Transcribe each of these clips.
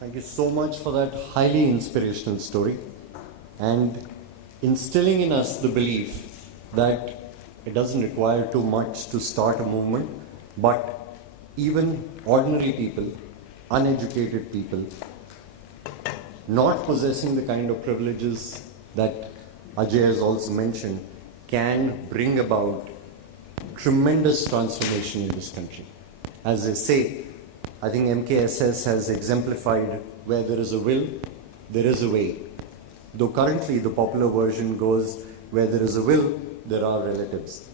Thank you so much for that highly inspirational story and instilling in us the belief that it doesn't require too much to start a movement, but even ordinary people, uneducated people, not possessing the kind of privileges that Ajay has also mentioned, can bring about tremendous transformation in this country. As they say, I think MKSS has exemplified where there is a will, there is a way. Though currently the popular version goes, where there is a will, there are relatives.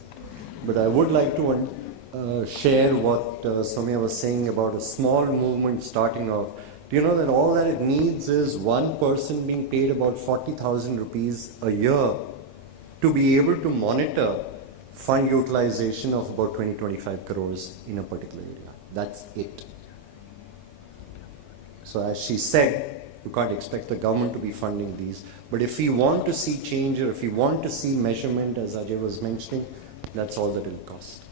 But I would like to share what Soumya was saying about a small movement starting off. Do you know that all that it needs is one person being paid about 40,000 rupees a year to be able to monitor fund utilization of about 20-25 crores in a particular area. That's it. So as she said, you can't expect the government to be funding these. But if we want to see change, or if we want to see measurement, as Ajay was mentioning, that's all that it will cost.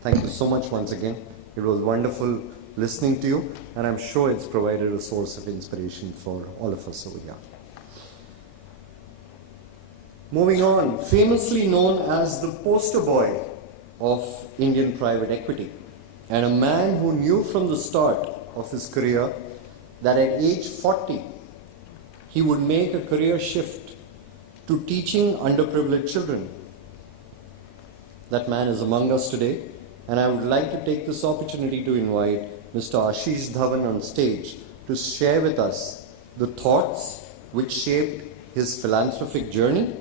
Thank you so much once again. It was wonderful listening to you, and I'm sure it's provided a source of inspiration for all of us over here. Moving on, famously known as the poster boy of Indian private equity, and a man who knew from the start of his career that at age 40, he would make a career shift to teaching underprivileged children. That man is among us today, and I would like to take this opportunity to invite Mr. Ashish Dhawan on stage to share with us the thoughts which shaped his philanthropic journey,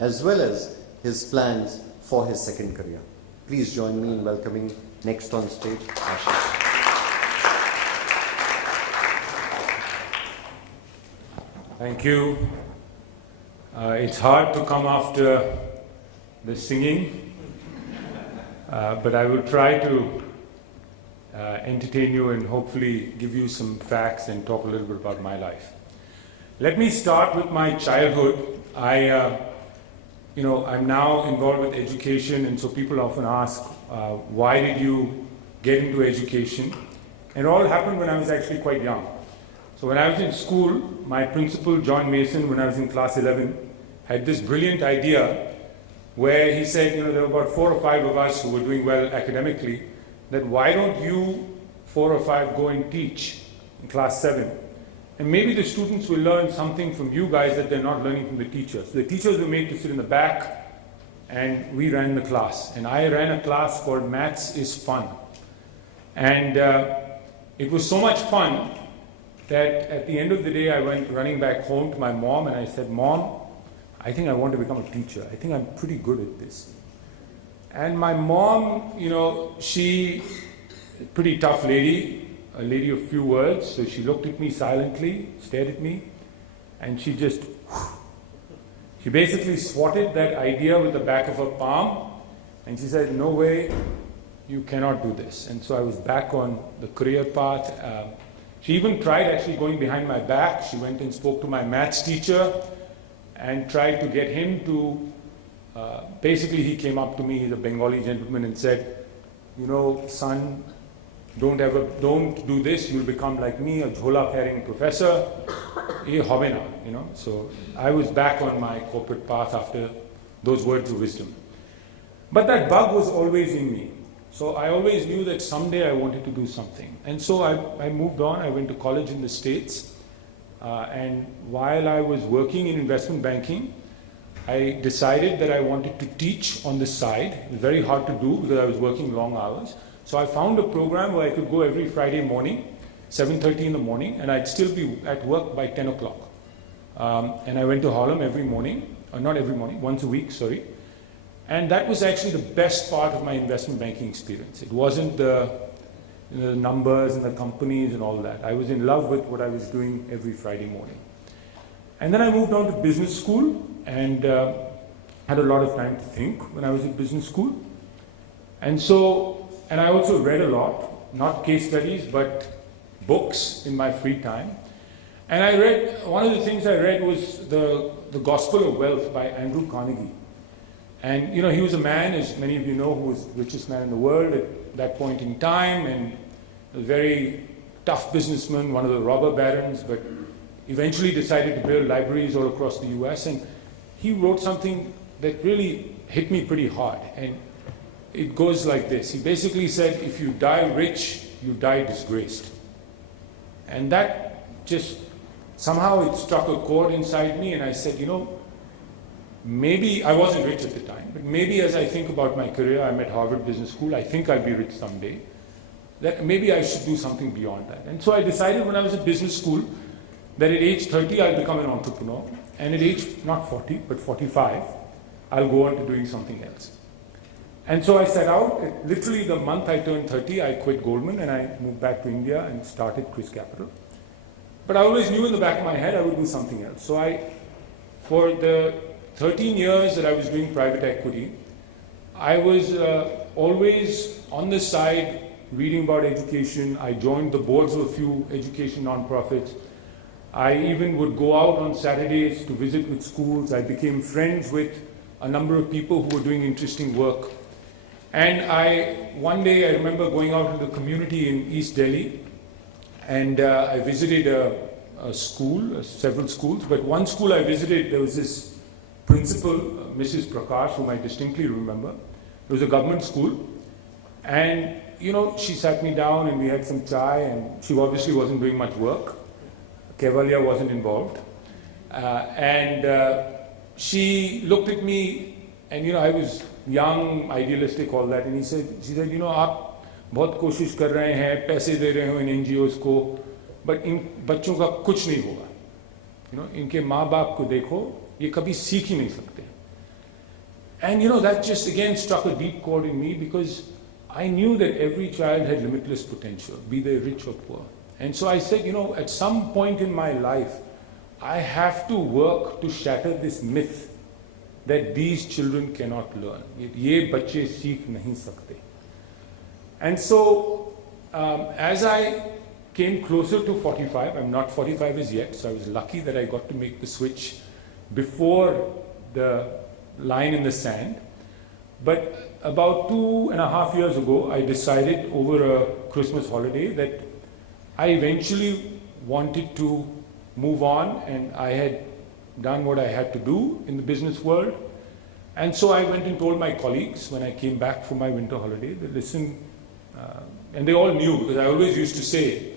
as well as his plans for his second career. Please join me in welcoming next on stage, Ashish. Thank you. It's hard to come after the singing, but I will try to entertain you and hopefully give you some facts and talk a little bit about my life. Let me start with my childhood. I'm now involved with education, and so people often ask, why did you get into education? And it all happened when I was actually quite young. So when I was in school, my principal, John Mason, when I was in class 11, had this brilliant idea where he said, there were about 4 or 5 of us who were doing well academically, that why don't you 4 or 5 go and teach in class 7? And maybe the students will learn something from you guys that they're not learning from the teachers. The teachers were made to sit in the back, and we ran the class. And I ran a class called Maths is Fun. And it was so much fun that at the end of the day, I went running back home to my mom and I said, Mom, I think I want to become a teacher. I think I'm pretty good at this. And my mom, she, pretty tough lady, a lady of few words, so she looked at me silently, stared at me, and she basically swatted that idea with the back of her palm, and she said, no way, you cannot do this. And so I was back on the career path. She even tried actually going behind my back. She went and spoke to my maths teacher and tried to get him to, basically he came up to me, he's a Bengali gentleman, and said, son, don't do this, you'll become like me, a jhola-carrying professor. Ye hobe na, So I was back on my corporate path after those words of wisdom. But that bug was always in me. So I always knew that someday I wanted to do something. And so I moved on. I went to college in the States. And while I was working in investment banking, I decided that I wanted to teach on the side. It was very hard to do because I was working long hours. So I found a program where I could go every Friday morning, 7:30 in the morning, and I'd still be at work by 10 o'clock. And I went to Harlem every morning, or not every morning, once a week, sorry. And that was actually the best part of my investment banking experience. It wasn't the numbers and the companies and all that. I was in love with what I was doing every Friday morning. And then I moved on to business school and had a lot of time to think when I was in business school. And I also read a lot, not case studies, but books in my free time. And one of the things I read was the Gospel of Wealth by Andrew Carnegie. And he was a man, as many of you know, who was the richest man in the world at that point in time, and a very tough businessman, one of the robber barons, but eventually decided to build libraries all across the US. And he wrote something that really hit me pretty hard. And it goes like this. He basically said, if you die rich, you die disgraced. And that just, somehow it struck a chord inside me, and I said, you know, maybe, I wasn't rich at the time, but maybe as I think about my career, I'm at Harvard Business School, I think I'll be rich someday, that maybe I should do something beyond that. And so I decided when I was at business school that at age 30 I'll become an entrepreneur, and at age, not 40, but 45, I'll go on to doing something else. And so I set out, literally the month I turned 30, I quit Goldman and I moved back to India and started Chris Capital. But I always knew in the back of my head I would do something else. So for the 13 years that I was doing private equity, I was always on the side reading about education. I joined the boards of a few education nonprofits. I even would go out on Saturdays to visit with schools. I became friends with a number of people who were doing interesting work. And one day I remember going out to the community in East Delhi, and I visited a school, several schools, but one school I visited, there was this principal, Mrs. Prakash, whom I distinctly remember. It was a government school, and you know, she sat me down and we had some chai, and she obviously wasn't doing much work. Kevalia wasn't involved. And she looked at me, and you know, I was young, idealistic, all that, and she said, you know, आप बहुत कोशिश कर रहे हैं, पैसे दे रहे हो इन NGOs को, but इन बच्चों का कुछ नहीं होगा. You know, इनके माँ बाप को देखो, ये कभी सीख ही नहीं सकते. And you know, that just again struck a deep chord in me, because I knew that every child had limitless potential, be they rich or poor. And so I said, you know, at some point in my life, I have to work to shatter this myth that these children cannot learn. ये बच्चे सीख नहीं सकते. And so, as I came closer to 45, I'm not 45 as yet, so I was lucky that I got to make the switch before the line in the sand. But about 2.5 years ago, I decided over a Christmas holiday that I eventually wanted to move on, and I had done what I had to do in the business world. And so I went and told my colleagues when I came back from my winter holiday that, listen, and they all knew, because I always used to say,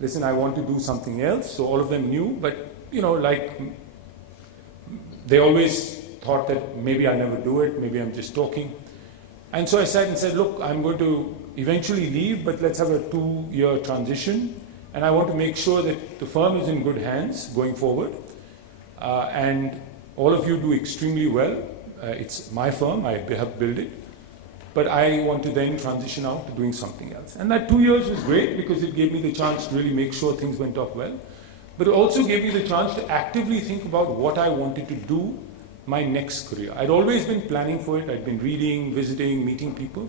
listen, I want to do something else. So all of them knew, but you know, like, they always thought that maybe I'll never do it, maybe I'm just talking. And so I sat and said, look, I'm going to eventually leave, but let's have a 2-year transition. And I want to make sure that the firm is in good hands going forward. And all of you do extremely well. It's my firm, I helped build it. But I want to then transition out to doing something else. And that 2 years was great, because it gave me the chance to really make sure things went off well. But it also gave me the chance to actively think about what I wanted to do my next career. I'd always been planning for it. I'd been reading, visiting, meeting people.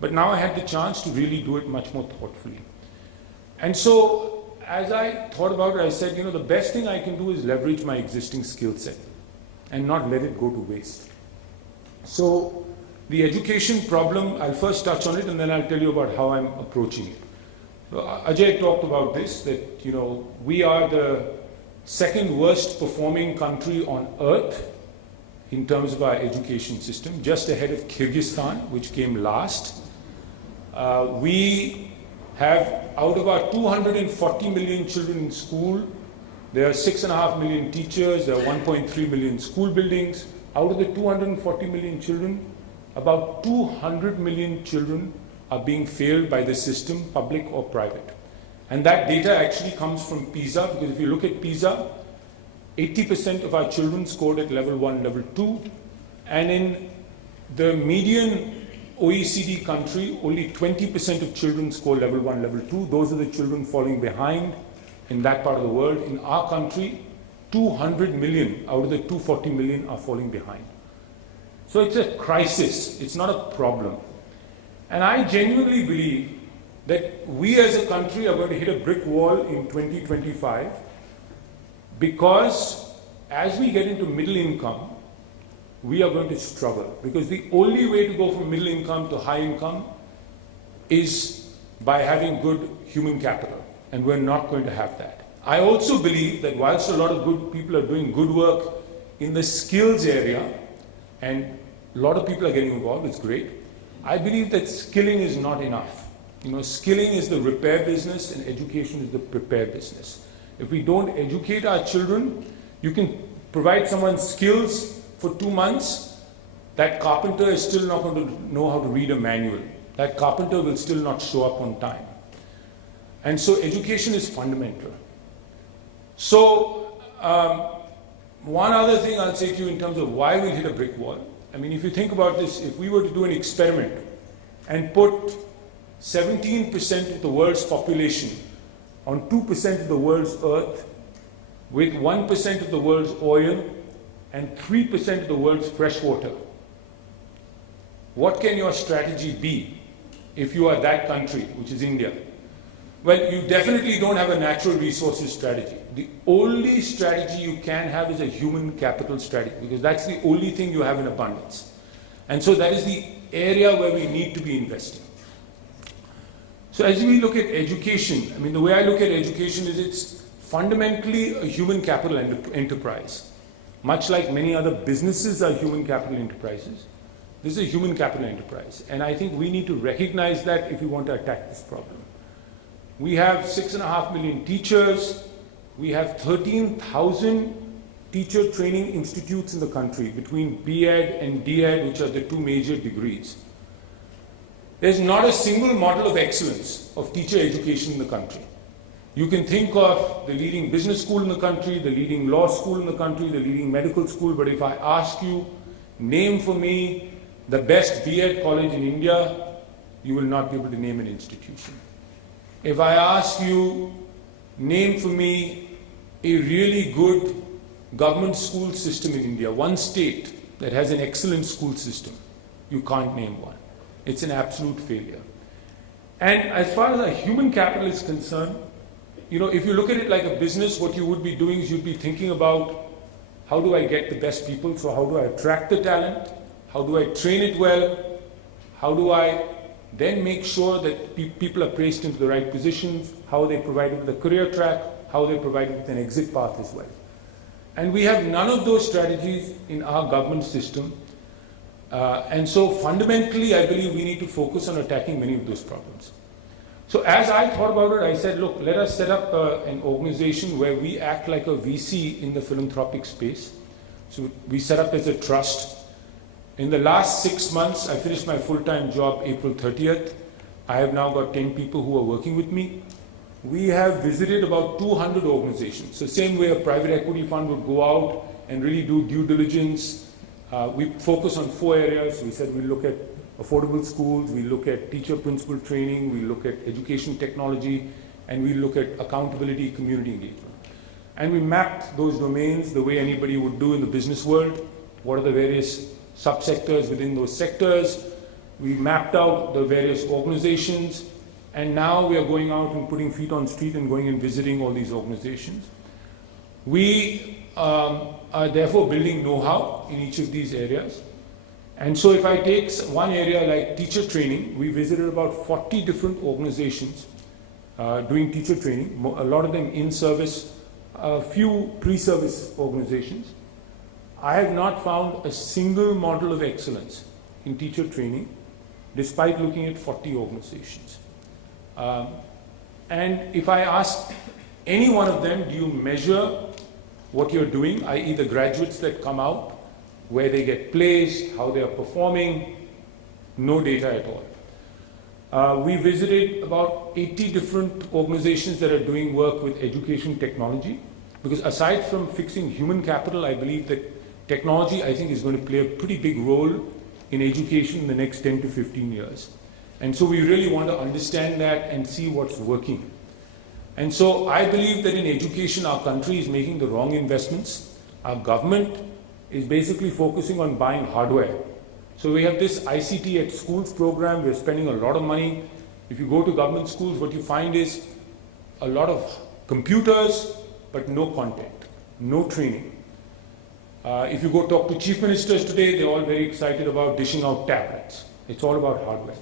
But now I had the chance to really do it much more thoughtfully. And so as I thought about it, I said, you know, the best thing I can do is leverage my existing skill set and not let it go to waste. So the education problem, I'll first touch on it, and then I'll tell you about how I'm approaching it. So Ajay talked about this, that, you know, we are the second worst performing country on earth in terms of our education system, just ahead of Kyrgyzstan, which came last. We have, out of our 240 million children in school, there are 6.5 million teachers, there are 1.3 million school buildings. Out of the 240 million children, about 200 million children are being failed by the system, public or private. And that data actually comes from PISA, because if you look at PISA, 80% of our children scored at level 1, level 2, and in the median OECD country, only 20% of children score level 1, level 2. Those are the children falling behind in that part of the world. In our country, 200 million out of the 240 million are falling behind. So it's a crisis, it's not a problem. And I genuinely believe that we as a country are going to hit a brick wall in 2025, because as we get into middle income, we are going to struggle. Because the only way to go from middle income to high income is by having good human capital. and we're not going to have that. I also believe that whilst a lot of good people are doing good work in the skills area, and a lot of people are getting involved, it's great, I believe that skilling is not enough. You know, skilling is the repair business and education is the prepare business. If we don't educate our children, you can provide someone skills for 2 months, that carpenter is still not going to know how to read a manual. That carpenter will still not show up on time. And so education is fundamental. So one other thing I'll say to you in terms of why we hit a brick wall. I mean, if you think about this, if we were to do an experiment and put 17% of the world's population on 2% of the world's earth, with 1% of the world's oil and 3% of the world's fresh water, what can your strategy be if you are that country, which is India? Well, you definitely don't have a natural resources strategy. The only strategy you can have is a human capital strategy, because that's the only thing you have in abundance. And so that is the area where we need to be investing. So as we look at education, I mean, the way I look at education is it's fundamentally a human capital enterprise. Much like many other businesses are human capital enterprises, this is a human capital enterprise. And I think we need to recognize that if we want to attack this problem. We have 6.5 million teachers. We have 13,000 teacher training institutes in the country between B.Ed and D.Ed, which are the two major degrees. There's not a single model of excellence of teacher education in the country. You can think of the leading business school in the country, the leading law school in the country, the leading medical school, but if I ask you, name for me the best B.Ed college in India, you will not be able to name an institution. If I ask you, name for me a really good government school system in India, one state that has an excellent school system, you can't name one. It's an absolute failure. And as far as our human capital is concerned, you know, if you look at it like a business, what you would be doing is you'd be thinking about, how do I get the best people? So how do I attract the talent? How do I train it well? How do I then make sure that people are placed into the right positions? How are they provided with a career track? How are they provided with an exit path as well? And we have none of those strategies in our government system. And so fundamentally, I believe we need to focus on attacking many of those problems. So as I thought about it, I said, look, let us set up an organization where we act like a VC in the philanthropic space. So we set up as a trust. In the last 6 months, I finished my full-time job April 30th. I have now got 10 people who are working with me. We have visited about 200 organizations. So same way a private equity fund would go out and really do due diligence. We focus on 4 areas. We said we look at affordable schools, we look at teacher principal training, we look at education technology, and we look at accountability, community engagement. And we mapped those domains the way anybody would do in the business world. What are the various subsectors within those sectors? We mapped out the various organizations, and now we are going out and putting feet on street and going and visiting all these organizations. We are therefore building know-how in each of these areas. And so if I take one area like teacher training, we visited about 40 different organizations doing teacher training, a lot of them in service, a few pre-service organizations. I have not found a single model of excellence in teacher training, despite looking at 40 organizations. And if I ask any one of them, do you measure what you're doing, i.e. the graduates that come out, where they get placed, how they are performing? No data at all. We visited about 80 different organizations that are doing work with education technology, because aside from fixing human capital, I believe that technology, I think, is going to play a pretty big role in education in the next 10 to 15 years. And so we really want to understand that and see what's working. And so I believe that in education, our country is making the wrong investments. Our government is basically focusing on buying hardware. So we have this ICT at schools program. We're spending a lot of money. If you go to government schools, what you find is a lot of computers, but no content, no training. If you go talk to chief ministers today, they're all very excited about dishing out tablets. It's all about hardware.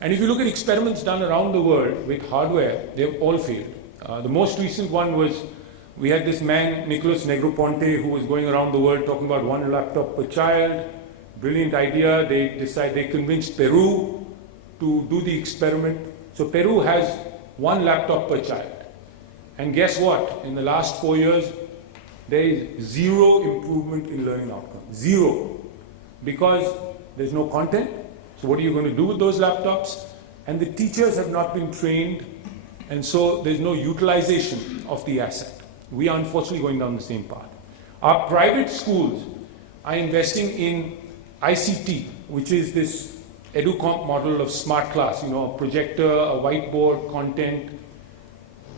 And if you look at experiments done around the world with hardware, they've all failed. The most recent one was, we had this man, Nicholas Negroponte, who was going around the world talking about 1 laptop per child. Brilliant idea. They convinced Peru to do the experiment. So Peru has 1 laptop per child. And guess what? In the last 4 years, there is 0 improvement in learning outcomes. 0. Because there's no content. So what are you going to do with those laptops? And the teachers have not been trained, and so there's no utilization of the asset. We are unfortunately going down the same path. Our private schools are investing in ICT, which is this EduComp model of smart class, a projector, a whiteboard, content.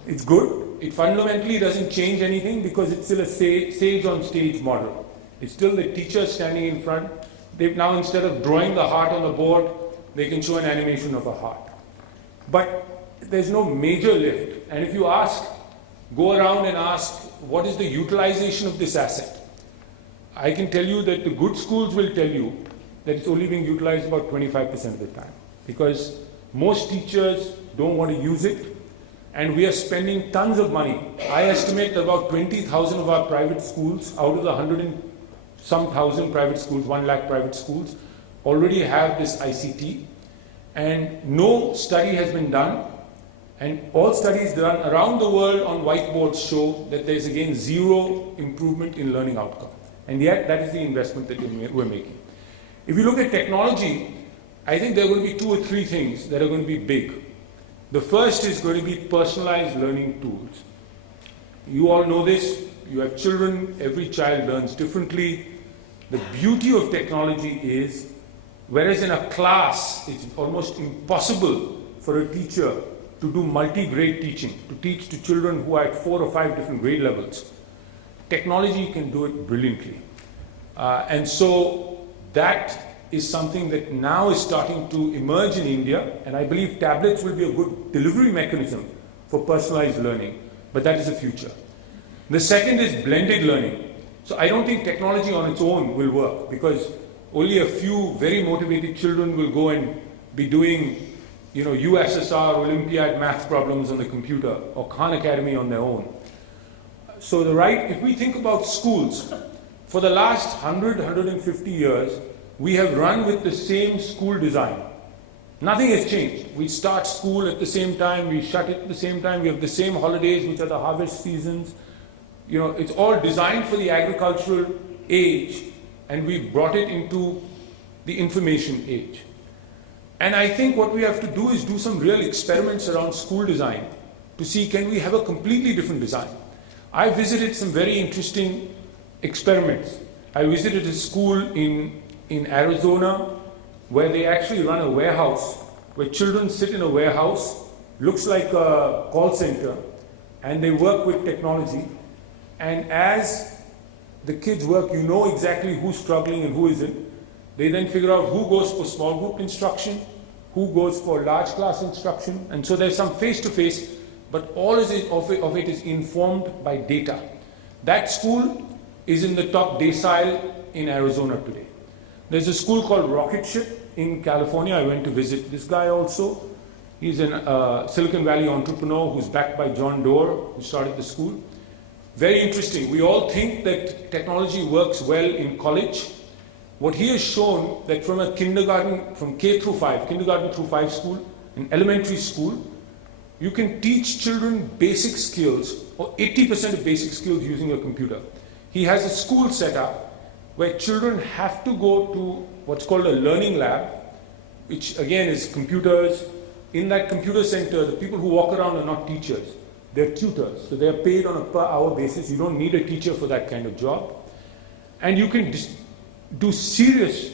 It's good. It fundamentally doesn't change anything because it's still a sage on stage model. It's still the teacher standing in front. They've now, instead of drawing the heart on the board, they can show an animation of a heart. But there's no major lift. And if you go around and ask, what is the utilization of this asset? I can tell you that the good schools will tell you that it's only being utilized about 25% of the time, because most teachers don't want to use it, and we are spending tons of money. I estimate that about 20,000 of our private schools, out of the 100 and some thousand private schools, 1 lakh private schools, already have this ICT, and no study has been done, and all studies done around the world on whiteboards show that there's again 0 improvement in learning outcome. And yet that is the investment that we're making. If you look at technology, I think there are going to be 2 or 3 things that are going to be big. The first is going to be personalized learning tools. You all know this. You have children. Every child learns differently. The beauty of technology is, whereas in a class, it's almost impossible for a teacher to do multi-grade teaching, to teach to children who are at 4 or 5 different grade levels. Technology can do it brilliantly. And so that is something that now is starting to emerge in India, and I believe tablets will be a good delivery mechanism for personalized learning, but that is the future. The second is blended learning. So I don't think technology on its own will work, because only a few very motivated children will go and be doing, USSR Olympiad math problems on the computer, or Khan Academy on their own. So if we think about schools, for the last 100, 150 years, we have run with the same school design. Nothing has changed. We start school at the same time, we shut it at the same time, we have the same holidays, which are the harvest seasons. It's all designed for the agricultural age, and we brought it into the information age. And I think what we have to do is do some real experiments around school design to see, can we have a completely different design? I visited some very interesting experiments. I visited a school in Arizona where they actually run a warehouse, where children sit in a warehouse, looks like a call center, and they work with technology. And as the kids work, you know exactly who's struggling and who isn't. They then figure out who goes for small group instruction, who goes for large class instruction, and so there's some face-to-face, but all of it is informed by data. That school is in the top decile in Arizona today. There's a school called Rocket Ship in California. I went to visit this guy also. He's a Silicon Valley entrepreneur who's backed by John Doerr, who started the school. Very interesting. We all think that technology works well in college. What he has shown, that from a kindergarten, from K through 5, kindergarten through 5 school, in elementary school, you can teach children basic skills, or 80% of basic skills using a computer. He has a school set up where children have to go to what's called a learning lab, which again is computers. In that computer center, the people who walk around are not teachers. They're tutors. So they're paid on a per hour basis. You don't need a teacher for that kind of job. And you can do serious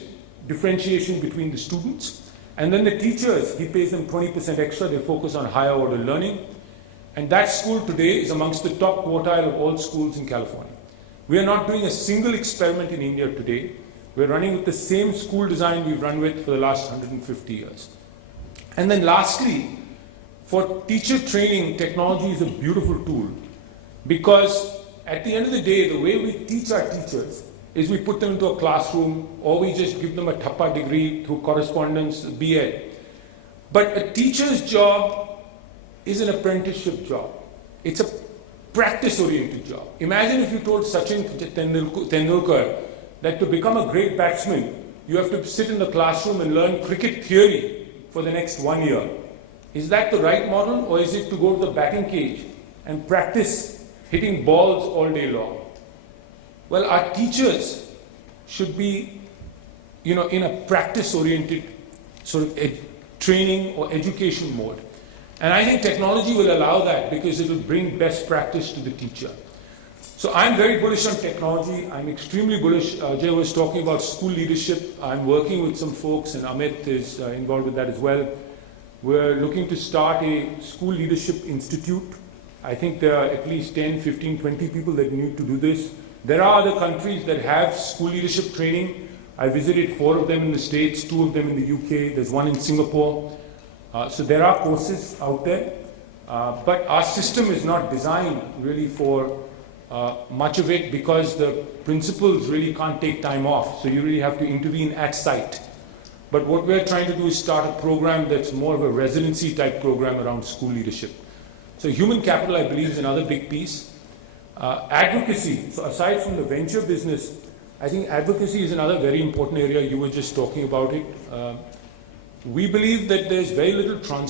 differentiation between the students. And then the teachers, he pays them 20% extra. They focus on higher order learning. And that school today is amongst the top quartile of all schools in California. We are not doing a single experiment in India today. We're running with the same school design we've run with for the last 150 years. And then lastly, for teacher training, technology is a beautiful tool, because at the end of the day, the way we teach our teachers is we put them into a classroom, or we just give them a thappa degree through correspondence, BA. But a teacher's job is an apprenticeship job. it's a practice-oriented job. Imagine if you told Sachin Tendulkar that to become a great batsman, you have to sit in the classroom and learn cricket theory for the next 1 year. Is that the right model, or is it to go to the batting cage and practice hitting balls all day long? Well, our teachers should be, in a practice-oriented sort of training or education mode. And I think technology will allow that because it will bring best practice to the teacher. So I'm very bullish on technology. I'm extremely bullish. Jay was talking about school leadership. I'm working with some folks, and Amit is involved with that as well. We're looking to start a school leadership institute. I think there are at least 10, 15, 20 people that need to do this. There are other countries that have school leadership training. I visited 4 of them in the States, 2 of them in the UK. There's 1 in Singapore. So there are courses out there. But our system is not designed really for much of it because the principals really can't take time off. So you really have to intervene at site. But what we're trying to do is start a program that's more of a residency type program around school leadership. So human capital, I believe, is another big piece. Advocacy. So aside from the venture business, I think advocacy is another very important area. You were just talking about it. We believe that there's very little transparency